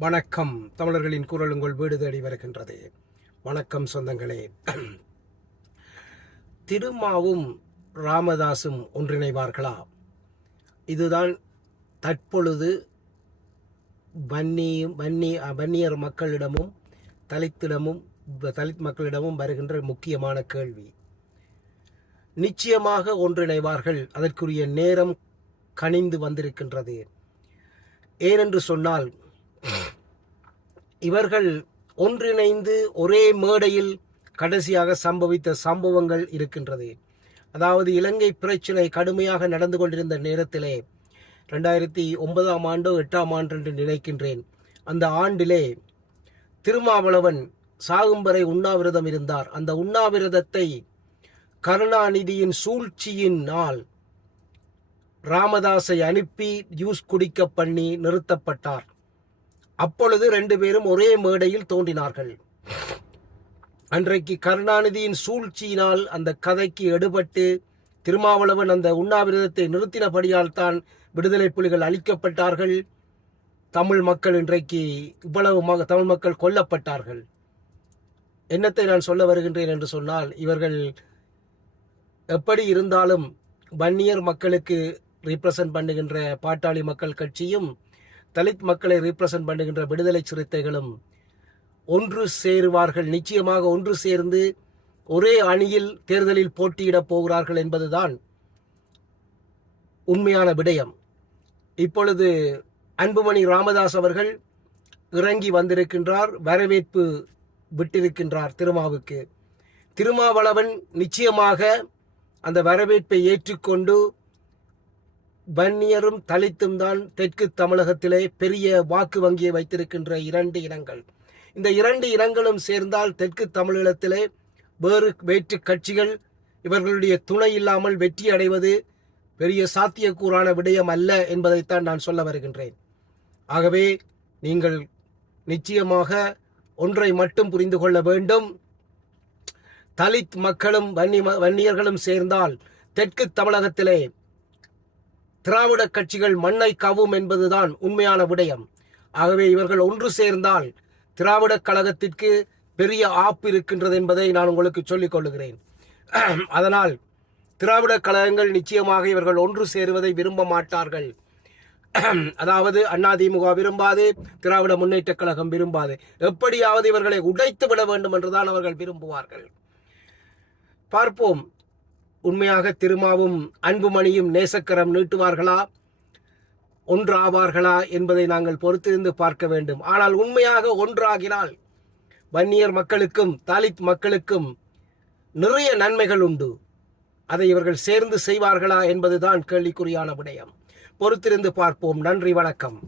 வணக்கம். தமிழர்களின் குரல் உங்கள் வீடு தேடி வருகின்றது. வணக்கம் சொந்தங்களே. திருமாவும் ராமதாசும் ஒன்றிணைவார்களா? இதுதான் தற்பொழுது வன்னியும் வன்னி வன்னியர் மக்களிடமும் தலித்திடமும் தலித் மக்களிடமும் வருகின்ற முக்கியமான கேள்வி. நிச்சயமாக ஒன்றிணைவார்கள். அதற்குரிய நேரம் கனிந்து வந்திருக்கின்றது. ஏனென்று சொன்னால் இவர்கள் ஒன்றிணைந்து ஒரே மேடையில் கடைசியாக சம்பவித்த சம்பவங்கள் இருக்கின்றது. அதாவது இலங்கை பிரச்சினை கடுமையாக நடந்து கொண்டிருந்த நேரத்திலே ரெண்டாயிரத்தி ஒன்பதாம் ஆண்டோ எட்டாம் ஆண்டு என்று நினைக்கின்றேன். அந்த ஆண்டிலே திருமாவளவன் சாகும் வரை உண்ணாவிரதம் இருந்தார். அந்த உண்ணாவிரதத்தை கருணாநிதியின் சூழ்ச்சியினால் ராமதாஸை அனுப்பி ஜூஸ் குடிக்க பண்ணி நிறுத்தப்பட்டார். அப்பொழுது ரெண்டு பேரும் ஒரே மேடையில் தோன்றினார்கள். அன்றைக்கு கருணாநிதியின் சூழ்ச்சியினால் அந்த கதைக்கு எடுபட்டு திருமாவளவன் அந்த உண்ணாவிரதத்தை நிறுத்தினபடியால் தான் விடுதலை புலிகள் அழிக்கப்பட்டார்கள். தமிழ் மக்கள் இன்றைக்கு இவ்வளவு தமிழ் மக்கள் கொல்லப்பட்டார்கள். என்னத்தை நான் சொல்ல வருகின்றேன் என்று சொன்னால் இவர்கள் எப்படி இருந்தாலும் வன்னியர் மக்களுக்கு ரீப்ரசன்ட் பண்ணுகின்ற பாட்டாளி மக்கள் கட்சியும் தலித் மக்களை ரீப்ரசன்ட் பண்ணுகின்ற விடுதலை சிறுத்தைகளும் ஒன்று சேருவார்கள். நிச்சயமாக ஒன்று சேர்ந்து ஒரே அணியில் தேர்தலில் போட்டியிடப் போகிறார்கள் என்பதுதான் உண்மையான விடயம். இப்பொழுது அன்புமணி ராமதாஸ் அவர்கள் இறங்கி வந்திருக்கின்றார் வரவேற்பு விட்டிருக்கின்றார் திருமாவுக்கு. திருமாவளவன் நிச்சயமாக அந்த வரவேற்பை ஏற்றுக்கொண்டு வன்னியரும் தலித்தும் தான் தெற்கு தமிழகத்திலே பெரிய வாக்கு வங்கியை வைத்திருக்கின்ற இரண்டு இனங்கள். இந்த இரண்டு இனங்களும் சேர்ந்தால் தெற்கு தமிழகத்திலே வேறு வேற்று கட்சிகள் இவர்களுடைய துணை இல்லாமல் வெற்றி அடைவது பெரிய சாத்தியக்கூறான விடயம் அல்ல என்பதைத்தான் நான் சொல்ல வருகின்றேன். ஆகவே நீங்கள் நிச்சயமாக ஒன்றை மட்டும் புரிந்து கொள்ள வேண்டும். தலித் மக்களும் வன்னி வன்னியர்களும் சேர்ந்தால் தெற்கு தமிழகத்திலே திராவிட கட்சிகள் மண்ணை கவும் என்பதுதான் உண்மையான விடயம். ஆகவே இவர்கள் ஒன்று சேர்ந்தால் திராவிட கழகத்திற்கு பெரிய ஆப்பு இருக்கின்றது என்பதை நான் உங்களுக்கு சொல்லிக் கொள்ளுகிறேன். அதனால் திராவிட கழகங்கள் நிச்சயமாக இவர்கள் ஒன்று சேருவதை விரும்ப மாட்டார்கள். அதாவது அதிமுக விரும்பாது திராவிட முன்னேற்ற கழகம் விரும்பாது. எப்படியாவது இவர்களை உடைத்து விட வேண்டும் என்றுதான் அவர்கள் விரும்புவார்கள். பார்ப்போம். உண்மையாக திருமாவும் அன்புமணியும் நேசக்கரம் நீட்டுவார்களா? ஒன்றாவார்களா என்பதை நாங்கள் பொறுத்திருந்து பார்க்க வேண்டும். ஆனால் உண்மையாக ஒன்றாகினால் வன்னியர் மக்களுக்கும் தாலித் மக்களுக்கும் நிறைய நன்மைகள் உண்டு. அதை இவர்கள் சேர்ந்து செய்வார்களா என்பதுதான் கேள்விக்குறியான விடயம். பொறுத்திருந்து பார்ப்போம். நன்றி வணக்கம்.